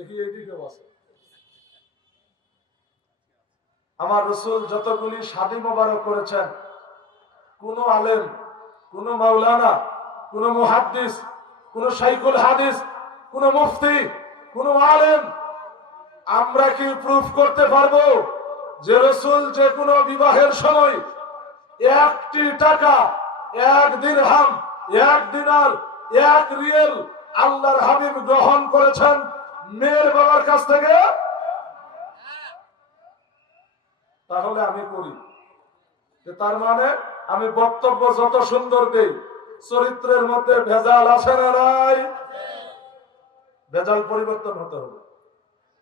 দেখি এইদিকেও আছে। আমার রাসূল যতগুলি শাদী মোবারক করেছেন, কোন আলেম, কোন মাওলানা, কোন মুহাদ্দিস, কোন শাইখুল হাদিস, কোন মুফতি, কোন আলেম আমরা কি প্রুফ করতে পারবো যে রাসূল যে কোনো বিবাহের সময় একটি টাকা, এক দিরহাম, এক দিনার, এক রিয়াল আল্লাহর হাবিব গ্রহণ করেছেন মেয়ের বাবার কাছ থেকে? তাহলে আমি করি, তার মানে আমি বক্তব্য যত সুন্দর দেই, চরিত্রের মধ্যে ভেজাল আসে না নাই? ভেজাল পরিবর্তন হতে হবে,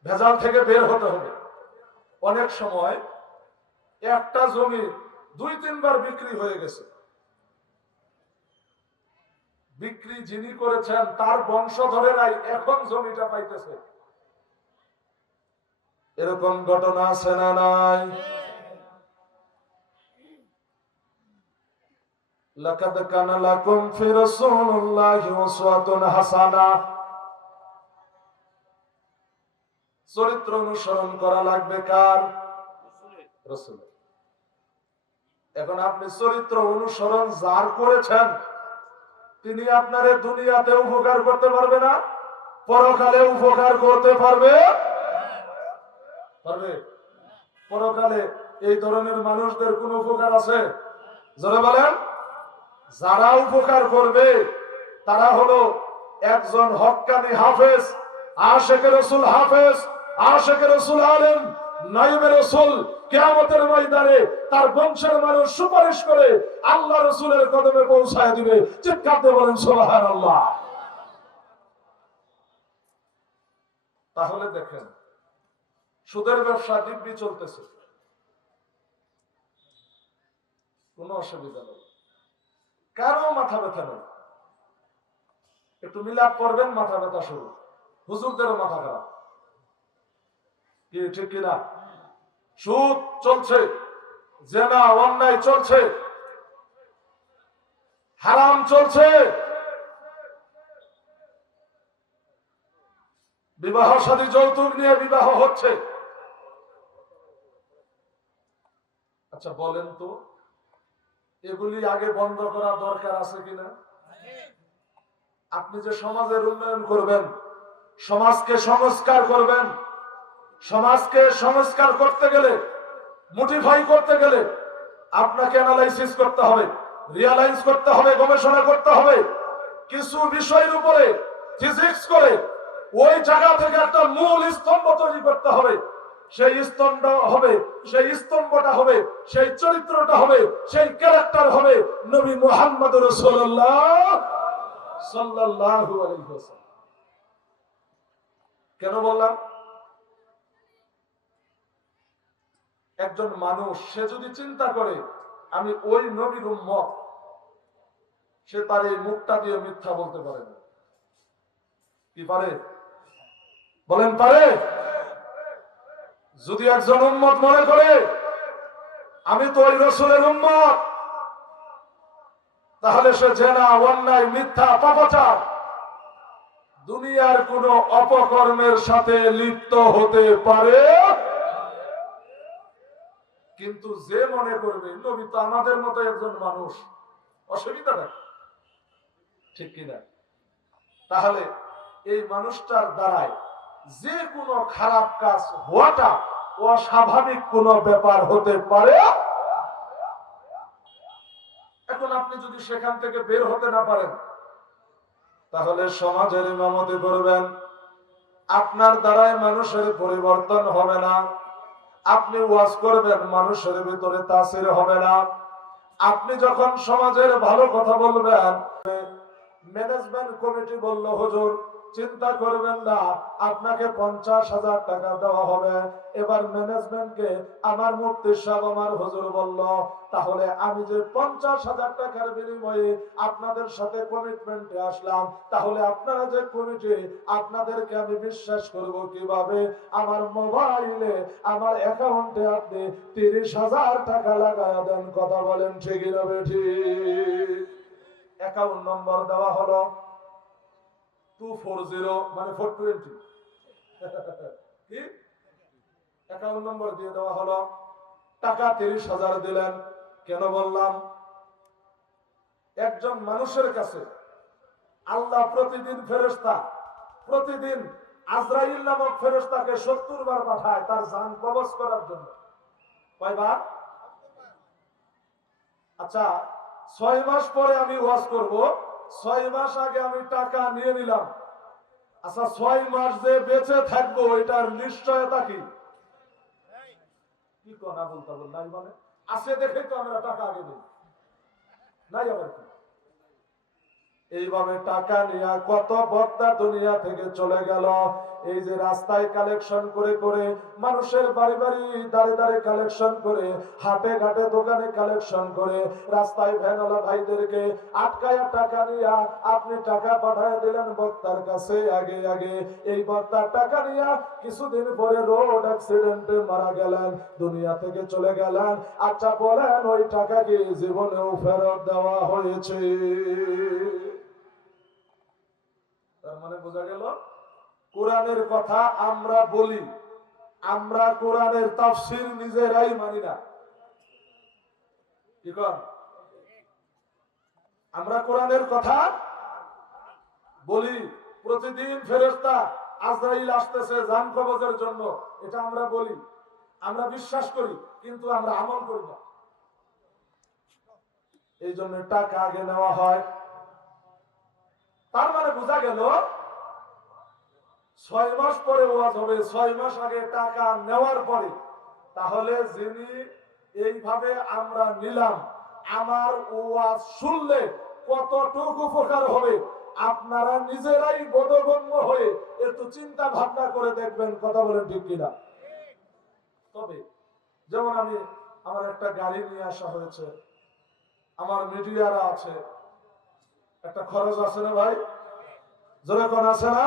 ভেজাল থেকে বের হতে হবে। অনেক সময় একটা জমি 2-3 বার বিক্রি হয়ে গেছে, বিক্রি যিনি করেছেন তার বংশধরেরাই এখন জমিটা পাইতেছে। এরকম ঘটনা আছে না নাই? লাকাদ কানা লাকুম ফি রাসূলিল্লাহি উসওয়াতুন হাসানাহ। চরিত্র অনুসরণ করা লাগবে কার? রাসূলের। এখন আপনি চরিত্র অনুসরণ যার করেছেন তিনি আপনারে দুনিয়াতে উপকার করতে পারবে না, পরকালে উপকার করতে পারবে? পারবে? পরকালে এই ধরনের মানুষদের কোন উপকার আছে? জোরে বলেন। যারা উপকার করবে তারা হলো একজন হক্কানি হাফেজ, আশিকে রাসূল হাফেজ, আশিকে রাসূল আলেম, নাইবে রাসূল। কিয়ামতের ময়দানে তার বংশের মানুষ সুপারিশ করে আল্লাহ রাসূলের কদমে পৌঁছায় দিবে। চিৎকার দিয়ে বলেন সুবহানাল্লাহ। তাহলে দেখেন, সুদের ব্যবসা দিব্যি চলতেছে, কোনো অসুবিধা নেই, কারো মাথা ব্যথা নেই। একটু মিলাপ করবেন, মাথা ব্যথা শুরু, হুজুরদেরও মাথা খারাপ। কি ঠিক কিনা? সুদ চলছে, জেনা অন্যায় চলছে, হারাম চলছে, বিবাহ শাদী যৌতুক নিয়ে বিবাহ হচ্ছে। আচ্ছা বলেন তো, এগুলি আগে বন্ধ করা দরকার আছে কিনা? আপনি যে সমাজের উন্নয়ন করবেন, সমাজকে সংস্কার করবেন, সমাজকে সংস্কার করতে গেলে, মোটিফাই করতে গেলে আপনাকে অ্যানালাইসিস করতে হবে, রিয়ালাইজ করতে হবে, গবেষণা করতে হবে, কিছু বিষয়ের উপরে ফিজিক্স করে ওই জায়গা থেকে একটা মূল স্তম্ভ তৈরি করতে হবে। সেই স্তম্ভ হবে, সেই স্তম্ভটা হবে, সেই চরিত্রটা হবে, সেই ক্যারেক্টার হবে নবী মুহাম্মদ রাসূলুল্লাহ সাল্লাল্লাহু আলাইহি ওয়াসাল্লাম। কেন বললাম? একজন মানুষ সে যদি চিন্তা করে আমি ওই নবীর উম্মত, সে তার এই মুখটা দিয়ে মিথ্যা বলতে পারে না। কি পারে? বলেন পারে? যদি একজন উম্মত মনে করে আমি তো ওই রাসূলের উম্মত, তাহলে সে জেনা, অন্যায়, মিথ্যা, পাপাচার, দুনিয়ার কোন অপকর্মের সাথে লিপ্ত হতে পারে। কিন্তু যে মনে করবে নবী তো আমাদের মতো একজন মানুষ, অসুবিধাটা ঠিক কিনা? তাহলে এই মানুষটার দ্বারাই যে কোনো খারাপ কাজ হওয়াটা অস্বাভাবিক কোনো ব্যাপার হতে পারে। এখন আপনি যদি সেখান থেকে বের হতে না পারেন, তাহলে সমাজের ইমামতি করবেন, আপনার দ্বারাই মানুষের পরিবর্তন হবে না। আপনি ওয়াজ করবেন, মানুষের ভিতরে তাসির হবে না। আপনি যখন সমাজের ভালো কথা বলবেন, ম্যানেজমেন্ট কমিটি বলল হুজুর চিন্তা করবেন না, আপনাকে 50,000 টাকা দেওয়া হবে। এবার ম্যানেজমেন্টকে আমার মুফতি সাহেব, আমার হুজুর বলল তাহলে আমি যে 50,000 টাকার বিনিময়ে আপনাদের সাথে কমিটমেন্টে আসলাম, তাহলে আপনারা যে কমিটি, আপনাদেরকে আমি বিশ্বাস করব কিভাবে? আমার মোবাইলে, আমার অ্যাকাউন্টে আপনি 30,000 টাকা লাগায় দেন। কথা বলেন ঠিক না বেঠিক? অ্যাকাউন্ট নম্বর দেওয়া হলো 240 মানে 420, অ্যাকাউন্ট নম্বর দিয়ে দেওয়া হলো, টাকা 30,000 দিলেন। কেন বললাম? একজন মানুষের কাছে আল্লাহ প্রতিদিন ফেরেশতা, প্রতিদিন আজরাইল নামক ফেরেশতাকে 70 বার পাঠায় তার জান কবজ করার জন্য। কয়বার? আচ্ছা, 6 মাস পরে আমি ওয়াজ করব, 6 মাস আগে আমি টাকা নিয়ে নিলাম। আচ্ছা, 6 মাস যে বেঁচে থাকবো এটার নিশ্চয়তা কি? কি কথা বলতে বল নাই, মানে আছে দেখে তো আমরা টাকা আগে দিই নাই। আবার কি এইভাবে টাকা নিয়ে কত বক্তা দুনিয়া থেকে চলে গেল। এই যে রাস্তায় কালেকশন করে করে, মানুষের বাড়ি বাড়ি দাঁড়ে দাঁড়ে কালেকশন করে, হাটে ঘাটে দোকানে কালেকশন করে, রাস্তায় ভ্যানওয়ালা ভাইদেরকে আটকায়া টাকা নিয়ে আপনি টাকা পাঠিয়ে দিলেন বক্তার কাছে আগে আগে। এই বক্তার টাকা নিয়ে কিছুদিন পরে রোড অ্যাক্সিডেন্টে মারা গেলেন, দুনিয়া থেকে চলে গেলেন। আচ্ছা বলেন, ওই টাকা কি জীবনেও ফেরত দেওয়া হয়েছে? তার মানে বোঝা গেল, কোরআনের কথা আমরা বলি, আমরা কোরআনের তাফসীর নিজেরাই মানি না। কি কর? আমরা কোরআনের কথা বলি, প্রতিদিন ফেরেশতা আজরাইল আসতেছে জান কবজের জন্য, এটা আমরা বলি, আমরা বিশ্বাস করি, কিন্তু আমরা আমল করি না। এই জন্য টাকা আগে নেওয়া হয়। তার মানে বোঝা গেল 6 মাস পরে ওয়াজ হবে, 6 মাস আগে টাকা নেওয়ার পরে। তাহলে যিনি এইভাবে আমরা নিলাম, আমার ওয়াজ শুনলে কতটুকু উপকার হবে আপনারা নিজেরাই বোধগম্য হয়ে একটু চিন্তা ভাবনা করে দেখবেন। কথা বলেন ঠিক কিনা? তবে যেমন আমার একটা গাড়ি নিয়ে আসা হয়েছে, আমার মিডিয়ারা আছে, একটা খরচ আছে না ভাই? জোরে কোন আছে না?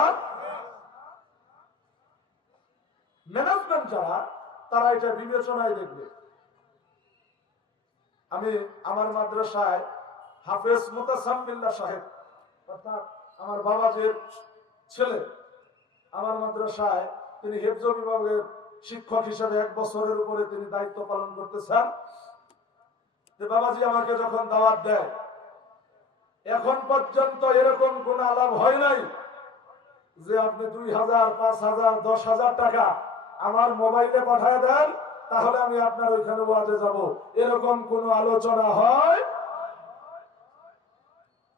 ম্যানেজমেন্ট যারা, তারা এটা বিবেচনায় দেখবে। আমি আমার মাদ্রাসায় হাফেজ মুতাসাম্মিল্লাহ সাহেব, অর্থাৎ আমার বাবাজির ছেলে, আমার মাদ্রাসায় তিনি হেফজ বিভাগের শিক্ষক হিসেবে 1 বছরের উপরে তিনি দায়িত্ব পালন করতেছেন। বাবাজি আমাকে যখন দাওয়াত দেয়, এখন পর্যন্ত এরকম কোন আলাপ হয় নাই যে আপনি 2,000, 5,000, 10,000 টাকা আমার মোবাইলে পাঠিয়ে দেন, তাহলে আমি আপনার ওইখানে ওয়াজে যাব, এরকম কোন আলোচনা হয়?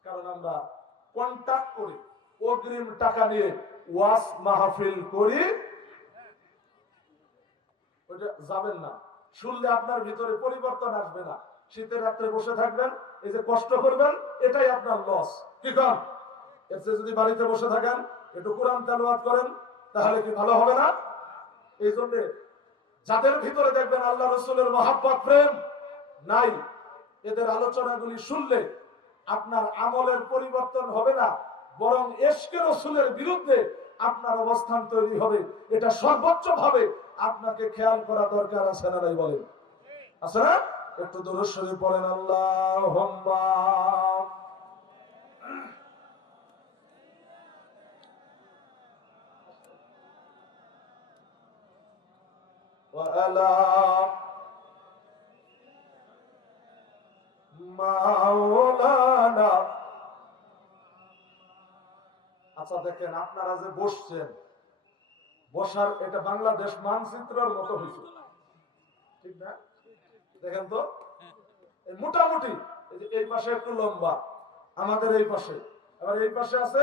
কারণ আমরা কন্টাক্ট করি, অগ্রিম টাকা নিয়ে ওয়াজ মাহফিল করি। ওইটা যাবেন না, শুনলে আপনার ভিতরে পরিবর্তন আসবে না। শীতের রাত্রে বসে থাকবেন, এই যে কষ্ট করবেন, এটাই আপনার লস। কি কম? এর চেয়ে যদি বাড়িতে বসে থাকেন, একটু কোরআন তেলাওয়াত করেন, তাহলে কি ভালো হবে না? এই জন্য যাদের ভিতরে দেখবেন আল্লাহ রাসূলের মহব্বত প্রেম নাই, এদের আলোচনাগুলি শুনলে আপনার আমলের পরিবর্তন হবে না, বরং ইশকে রাসূলের বিরুদ্ধে আপনার অবস্থান তৈরি হবে। এটা সর্বোচ্চ ভাবে আপনাকে খেয়াল করা দরকার আছে না নাই? বলেন আছে না? একটু দরুদ শরীফ পড়েন, আল্লাহুম্মা ওয়া আলা মাওলানা। আচ্ছা দেখেন, আপনারা যে বসছেন, বসার এটা বাংলাদেশ মানচিত্রের মতো হয়েছে, ঠিক না? দেখেন তো, মোটামুটি এই পাশে একটু লম্বা, আমাদের এই পাশে, আবার এই পাশে আছে,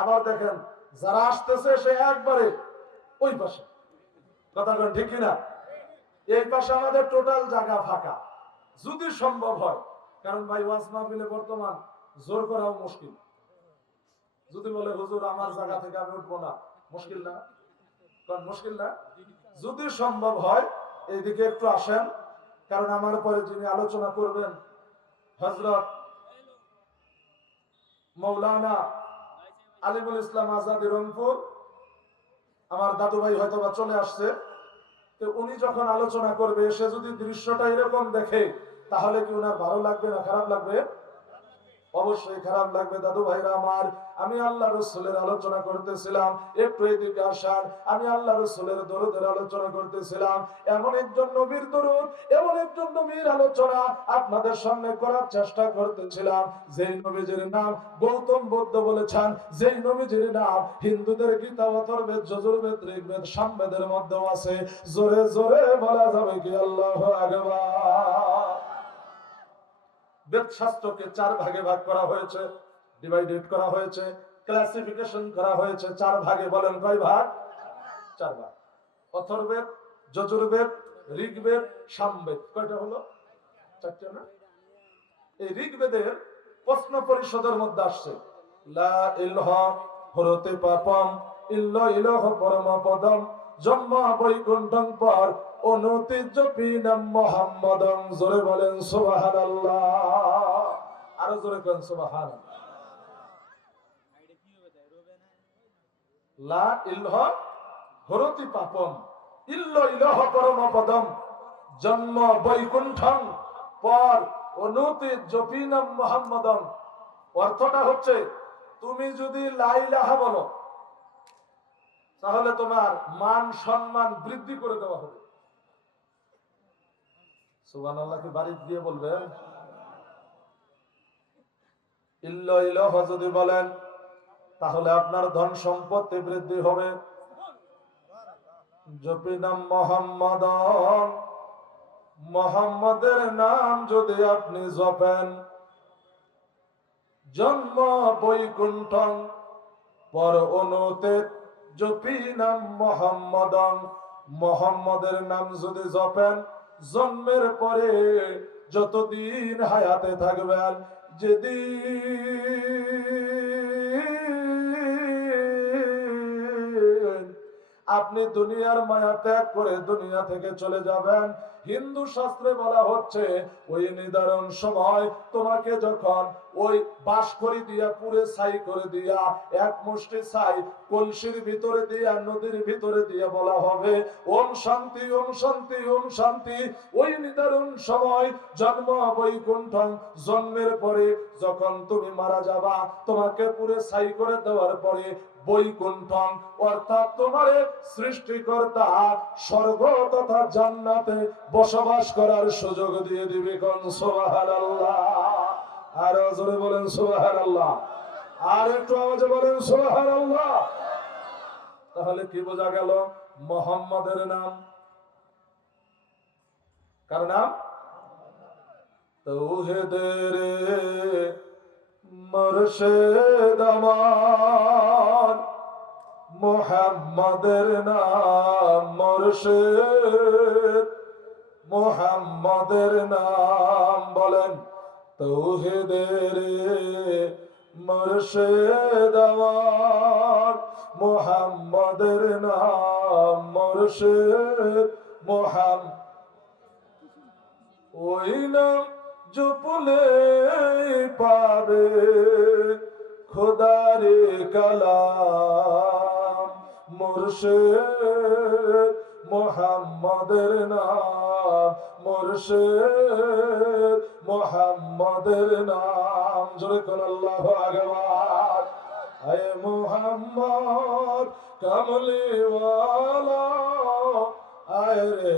আবার দেখেন যারা আসতেছে সে একবারে ওই পাশে। কথা বলেন ঠিক কিনা? এই পাশে আমাদের টোটাল জায়গা ফাঁকা, যদি সম্ভব হয়। কারণ ভাই ওয়াজ মাহফিলে বর্তমান জোর করাও মুশকিল। যদি বলে হুজুর আমার জায়গা থেকে আমি উঠবো না, মুশকিল না? কারণ মুশকিল না? যদি সম্ভব হয় এইদিকে একটু আসেন, কারণ আমার পরে যিনি আলোচনা করবেন হযরত মাওলানা আলিমুল ইসলাম আজাদি রংপুর, আমার দাদু ভাই হয়তো বা চলে আসছে, তো উনি যখন আলোচনা করবে, সে যদি দৃশ্যটা এরকম দেখে, তাহলে কি ওনার ভালো লাগবে না খারাপ লাগবে? অবশ্যই খারাপ লাগবে দাদু ভাইরা আমার। আমি আল্লাহ রাসূলের আলোচনা করতেছিলাম, একটু এদিকে আসার, আমি আল্লাহ রাসূলের দরুদের আলোচনা করতেছিলাম। এমন একজন নবীর দরুদ, এমন একজন নবীর আলোচনা আপনাদের সামনে করার চেষ্টা করতেছিলাম, যেই নবীজির নাম গৌতম বুদ্ধ বলেছেন, যেই নবীজির নাম হিন্দুদের গীতা, অথর্ববেদ, যজুর্বেদ, ঋগ্বেদ, সামবেদের মধ্যেও আছে। জোরে জোরে বলা যাবে কি আল্লাহু আকবার। বেদ শাস্ত্রকে 4 ভাগে ভাগ করা হয়েছে, ডিভাইডেড করা হয়েছে, ক্লাসিফিকেশন করা হয়েছে 4 ভাগে। বলেন কয় ভাগ? 4 ভাগ। অথর্ববেদ, যজুর্বেদ, ঋগ্বেদ, সামবেদ। কয়টা হলো? 4টা না? এই ঋগ্বেদের প্রশ্ন পরিষদের মধ্যে আসছে লা ইলাহা হরতে পাপম ইল্লা ইলাহ পরম পদম জন্ম বৈকুণ্ঠং পর অনুতিজ্জপিনাম মুহাম্মাদং। জোরে বলেন সুবহানাল্লাহ, আরো জোরে বলেন সুবহানাল্লাহ। লা ইলাহা হরতি পাপম ইল্লা ইলাহ পরম পদম জন্ম বৈকুণ্ঠং পর অনুতিজ্জপিনাম মুহাম্মাদং। অর্থটা হচ্ছে, তুমি যদি লা ইলাহা বলো তাহলে তোমার মান সম্মান বৃদ্ধি করে দেওয়া হবে। সুবহানাল্লাহ কি বাড়ি দিয়ে বলবেন? ইল্লা ইলাহা যদি বলেন তাহলে আপনার ধন সম্পত্তি বৃদ্ধি হবে। জপিনাম মুহাম্মাদন, মুহাম্মাদের নাম যদি আপনি জপেন, জন্ম বৈকুণ্ঠং পর অনুতে জপিনাম মুহাম্মাদং, মুহাম্মাদের নাম যদি জপেন, জন্মের পরে যতদিন হায়াতে থাকবেন, যেদিন আপনি দুনিয়ার মায়া ত্যাগ করে দুনিয়া থেকে চলে যাবেন, হিন্দু শাস্ত্রে বলা হচ্ছে ওই নির্ধারণ সময় তোমাকে যখন ওই বাঁশখড়ি দিয়া পুরে ছাই করে দিয়া এক মুষ্টি ছাই কলসির ভিতরে দিয়া নদীর ভিতরে দিয়া বলা হবে ওম শান্তি ওম শান্তি ওম শান্তি। ওই নির্ধারণ সময় জন্ম বৈকুণ্ঠং, জন্মের পরে যখন তুমি মারা যাবা, তোমাকে পুরে ছাই করে দেওয়ার পরে বৈকুণ্ঠং অর্থাৎ তোমারে সৃষ্টিকর্তা স্বর্গ তথা জান্নাতে বসবাস করার সুযোগ দিয়ে দিবে। কোন সুবহানাল্লাহ, আর জোরে বলেন সুবহানাল্লাহ, আর একটু আওয়াজে বলেন সুবহানাল্লাহ। তাহলে কি বোঝা গেল? মুহাম্মাদের নাম, কার নাম? তাওহীদের মুর্শিদ আমার, মুহাম্মাদের নাম মুর্শিদ, মুহাম্মাদের নাম বলেন তাওহীদের মুর্শিদ আমার, মুহাম্মাদের নাম মুর্শিদ মুহাম্মদ। ওই নাম জপলে পাবে খোদারে কালাম, মুর্শিদ মুহাম্মাদের নাম মুর্শিদ মুহাম্মাদের নাম। জোরে কোন আল্লাহু আকবার। আয় মুহাম্মদ কামলিওয়ালা, আয় রে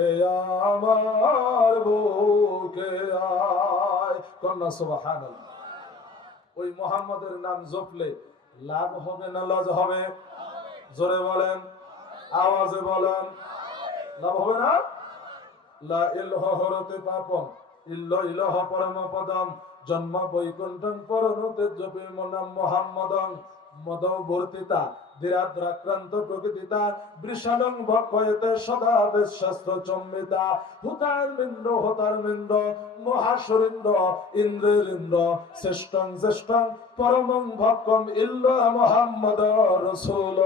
আমার বুকে আয়। কন্যা সুবহানাল্লাহ। ওই মুহাম্মাদের নাম জপলে লাভ হবে না লজ হবে? জোরে বলেন, আওয়াজে বলেন। লাভ হবে না? লা ইলাহা হরতে পাপম ইল্লা ইলাহা পরম পদম জন্ম বৈকুণ্ঠং পরনুতে জপে নাম মুহাম্মাদং। মদৌ বর্তিতা দিরাদ্রাক্রান্ত প্রকৃতিতা বৃষালং ভক্ষয়েতে সদা বেশাস্ত্র চম্বিতা। হুতার মিন্দ্র হোতার মিন্দ্র মহাসুরিন্দ্র ইন্দ্রের ইন্দ্র শ্রেষ্ঠং জ্যেষ্ঠং পরমং ভক্ষম ইল্লা মুহাম্মদ রাসূল।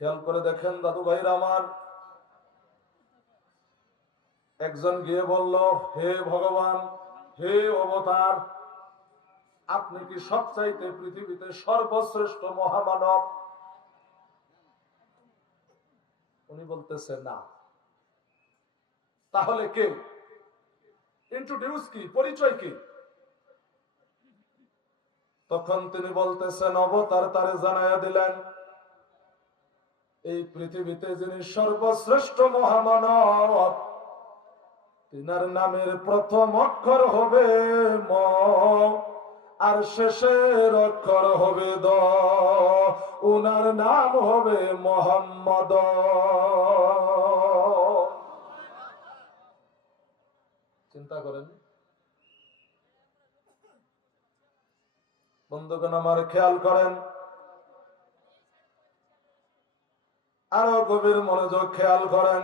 খেয়াল করে দেখেন দাদু ভাইরা আমার, একজন গিয়ে বলল, হে ভগবান, হে অবতার, আপনি কি সবচাইতে পৃথিবীতে সর্বশ্রেষ্ঠ মহামানব? উনি বলতেছে না। তাহলে কে? ইন্ট্রোডিউস কি, পরিচয় কি? তখন তিনি বলতেছেন, অবতার তারে জানাইয়া দিলেন, এই পৃথিবীতে যিনি সর্বশ্রেষ্ঠ মহামানব, তিনার নামের প্রথম অক্ষর হবে ম, আর শেষের অক্ষর হবে দ, উনার নাম হবে মোহাম্মদ। চিন্তা করেন বন্ধুগণ, আমার খেয়াল করেন, আরো গভীর মনোযোগ খেয়াল করেন।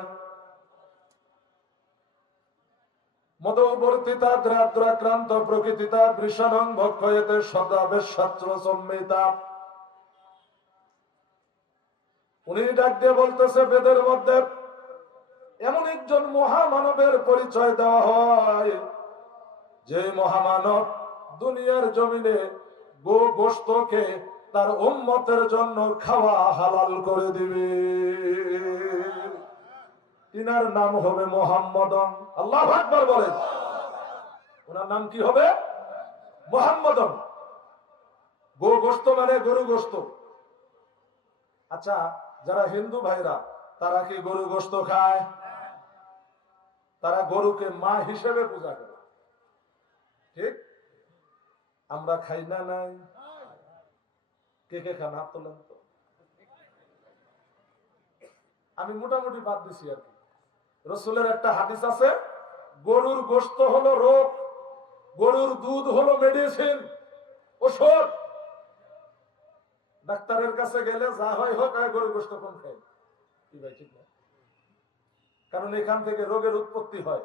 মদবর্তিতা দ্রাদ্রাক্রান্ত প্রকৃতিতা বৃষণং ভক্ষয়েতে সদাবেশ শাস্ত্র সম্মিতা। উনি ডাক দিয়ে বলতেছে, বেদের মধ্যে এমন একজন মহামানবের পরিচয় দেওয়া হয়, যে মহামানব দুনিয়ার জমিনে গো গোশতকে তার উম্মতের জন্য খাওয়া হালাল করে দিবে। তিনার নাম হবে মুহাম্মদ। আল্লাহু আকবার বলেন। ওনার নাম কি হবে? মুহাম্মদ। গো গোশত মানে গরু গোশত। আচ্ছা, যারা হিন্দু ভাইরা তারা কি গরু গোশত খায়? তারা গরুকে মা হিসেবে পূজা করে, ঠিক? আমরা খাই না? নাই? কে কে খান? হাত তোলেন তো। আমি মোটামুটি বাদ দিছি আর কি। রসুলের একটা হাদিস আছে, গরুর গোশত হলো রোগ, গরুর দুধ হলো মেডিসিন, ওষুধ। ডাক্তারের কাছে গেলে যা হয় হোক, গরুর গোশত কম খাই, কি ভাই ঠিক না? কারণ এখান থেকে রোগের উৎপত্তি হয়।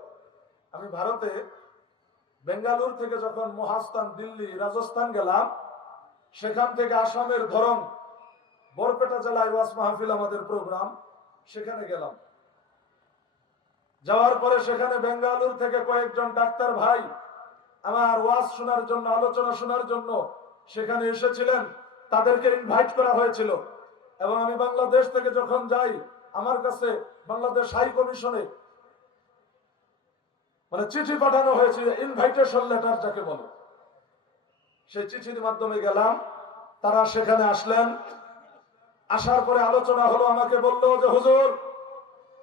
আমি ভারতে বেঙ্গালুরু থেকে যখন মহাস্থান, দিল্লি, রাজস্থান গেলাম, সেখান থেকে আসামের ধরম বরপেটা জেলায় ওয়াজ মাহফিল আমাদের প্রোগ্রাম, সেখানে গেলাম। যাওয়ার পরে সেখানে বেঙ্গালুরু থেকে কয়েকজন ডাক্তার ভাই আমার ওয়াজ শোনার জন্য, আলোচনা শোনার জন্য সেখানে এসেছিলেন। তাদেরকে ইনভাইট করা হয়েছিল। এবং আমি বাংলাদেশ থেকে যখন যাই, আমার কাছে বাংলাদেশ হাই কমিশনে মানে চিঠি পাঠানো হয়েছে, ইনভাইটেশন লেটার যাকে বলে। সেই চিঠির মাধ্যমে গেলাম, তারা সেখানে আসলেন। আসার পরে আলোচনা হলো, আমাকে বললো যে হুজুর,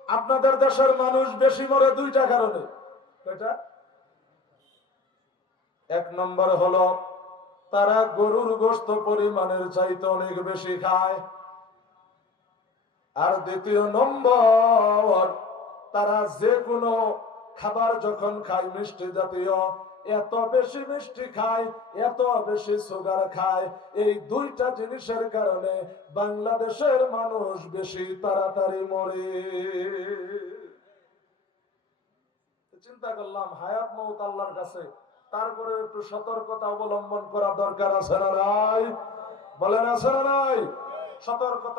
আপনাদের দেশের মানুষ বেশি মরে দুইটা কারণে। কয়টা? এক নম্বর হলো তারা গরুর গোশত পরিমাণের চাইতে অনেক বেশি খায়। আর দ্বিতীয় নম্বর, তারা যে কোনো খাবার যখন খায় মিষ্টি জাতীয়, এত বেশি মিষ্টি খায়, এত বেশি সুগার খায়, এই দুইটা জিনিসের কারণে বাংলাদেশের মানুষ বেশি তাড়াতাড়ি মরে। চিন্তা করলাম, হায়াত মউত আল্লাহর কাছে, তারপরে একটু সতর্কতা অবলম্বন করা দরকার আছে না নাই? বলেন আছে না নাই? সতর্কতা